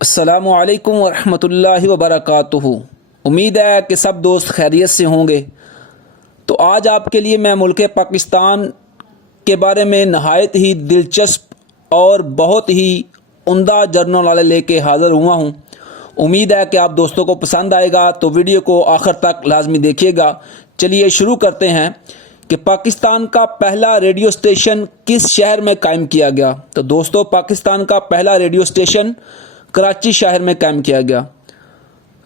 السلام علیکم ورحمۃ اللہ وبرکاتہ۔ امید ہے کہ سب دوست خیریت سے ہوں گے۔ تو آج آپ کے لیے میں ملک پاکستان کے بارے میں نہایت ہی دلچسپ اور بہت ہی عمدہ جرنل والے لے کے حاضر ہوا ہوں۔ امید ہے کہ آپ دوستوں کو پسند آئے گا، تو ویڈیو کو آخر تک لازمی دیکھیے گا۔ چلیے شروع کرتے ہیں کہ پاکستان کا پہلا ریڈیو اسٹیشن کس شہر میں قائم کیا گیا۔ تو دوستو، پاکستان کا پہلا ریڈیو اسٹیشن کراچی شہر میں قائم کیا گیا۔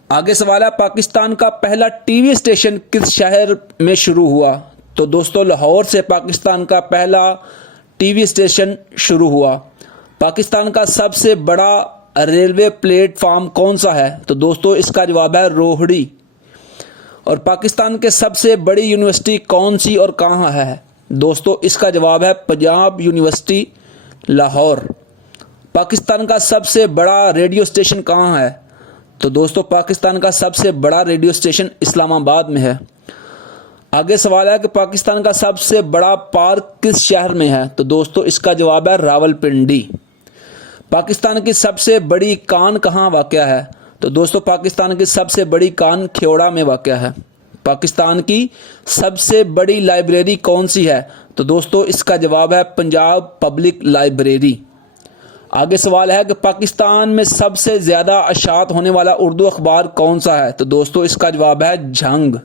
آگے سوال ہے، پاکستان کا پہلا ٹی وی اسٹیشن کس شہر میں شروع ہوا۔ تو دوستو، لاہور سے پاکستان کا پہلا ٹی وی اسٹیشن شروع ہوا۔ پاکستان کا سب سے بڑا ریلوے پلیٹ فارم کون سا ہے۔ تو دوستو، اس کا جواب ہے روہڑی۔ اور پاکستان کے سب سے بڑی یونیورسٹی کون سی اور کہاں ہے۔ دوستو، اس کا جواب ہے پنجاب یونیورسٹی لاہور۔ پاکستان کا سب سے بڑا ریڈیو اسٹیشن کہاں ہے۔ تو دوستو، پاکستان کا سب سے بڑا ریڈیو اسٹیشن اسلام آباد میں ہے۔ آگے سوال ہے کہ پاکستان کا سب سے بڑا پارک کس شہر میں ہے۔ تو دوستو، اس کا جواب ہے راولپنڈی۔ پاکستان کی سب سے بڑی کان کہاں واقع ہے۔ تو دوستو، پاکستان کی سب سے بڑی کان کھیوڑا میں واقع ہے۔ پاکستان کی سب سے بڑی لائبریری کون سی ہے۔ تو دوستو، اس کا جواب ہے پنجاب پبلک لائبریری۔ آگے سوال ہے کہ پاکستان میں سب سے زیادہ اشاعت ہونے والا اردو اخبار کون سا ہے۔ تو دوستو، اس کا جواب ہے جھنگ۔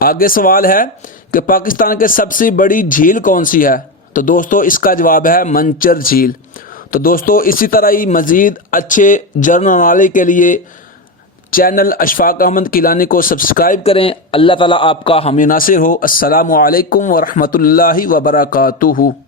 آگے سوال ہے کہ پاکستان کے سب سے بڑی جھیل کون سی ہے۔ تو دوستو، اس کا جواب ہے منچر جھیل۔ تو دوستو، اسی طرح ہی مزید اچھے جرنل نالج کے لیے چینل اشفاق احمد کیلانی کو سبسکرائب کریں۔ اللہ تعالیٰ آپ کا حامی ناصر ہو۔ السلام علیکم ورحمۃ اللہ وبرکاتہ۔